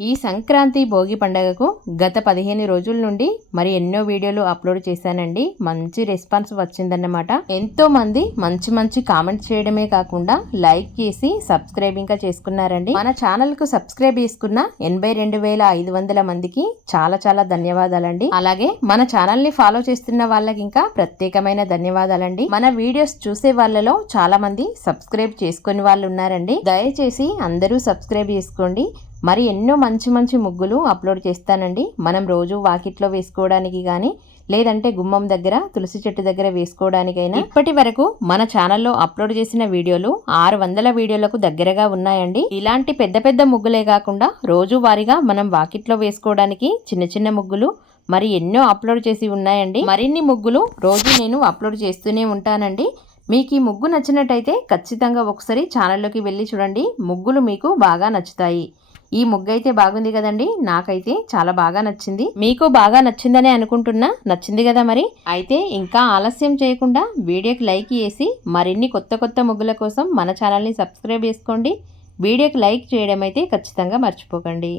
ఈ సంక్రాంతి భోగి పండగకు గత 15 రోజుల నుండి మరి ఎన్నో వీడియోలు అప్లోడ్ చేశానండి. మంచి రెస్పాన్స్ వచ్చిందన్నమాట. ఎంతో మంది మంచి కామెంట్స్ చేయడమే కాకుండా లైక్ చేసి సబ్స్క్రైబ్ ఇంకా చేసుకున్నారండి. మన ఛానల్ కు సబ్స్క్రైబ్ చేసుకున్న 82,500 మందికి చాలా ధన్యవాదాలండి. అలాగే మన ఛానల్ ని ఫాలో చేస్తున్న వాళ్ళకి ఇంకా ప్రత్యేకమైన ధన్యవాదాలండి. మన వీడియోస్ చూసే వాళ్ళలో చాలా మంది సబ్స్క్రైబ్ చేసుకుని వాళ్ళు ఉన్నారండి. దయచేసి అందరూ సబ్స్క్రైబ్ చేసుకోండి. మరి ఎన్నో మంచి ముగ్గులు అప్లోడ్ చేస్తానండి. మనం రోజు వాకిట్లో వేసుకోవడానికి కానీ లేదంటే గుమ్మం దగ్గర తులసి చెట్టు దగ్గర వేసుకోవడానికైనా ఇప్పటి వరకు మన ఛానల్లో అప్లోడ్ చేసిన వీడియోలు 600 వీడియోలకు దగ్గరగా ఉన్నాయండి. ఇలాంటి పెద్ద ముగ్గులే కాకుండా రోజు వారీగా మనం వాకిట్లో వేసుకోవడానికి చిన్న ముగ్గులు మరి ఎన్నో అప్లోడ్ చేసి ఉన్నాయండి. మరిన్ని ముగ్గులు రోజు నేను అప్లోడ్ చేస్తూనే ఉంటానండి. మీకు ఈ ముగ్గు నచ్చినట్టయితే ఖచ్చితంగా ఒకసారి ఛానల్లోకి వెళ్ళి చూడండి. ముగ్గులు మీకు బాగా నచ్చుతాయి. ఈ ముగ్గు అయితే బాగుంది కదండి. నాకైతే చాలా బాగా నచ్చింది. మీకు బాగా నచ్చిందనే అనుకుంటున్నా. నచ్చింది కదా మరి. అయితే ఇంకా ఆలస్యం చేయకుండా వీడియోకి లైక్ చేసి మరిన్ని కొత్త ముగ్గుల కోసం మన ఛానల్ని సబ్స్క్రైబ్ చేసుకోండి. వీడియోకి లైక్ చేయడం అయితే ఖచ్చితంగా మర్చిపోకండి.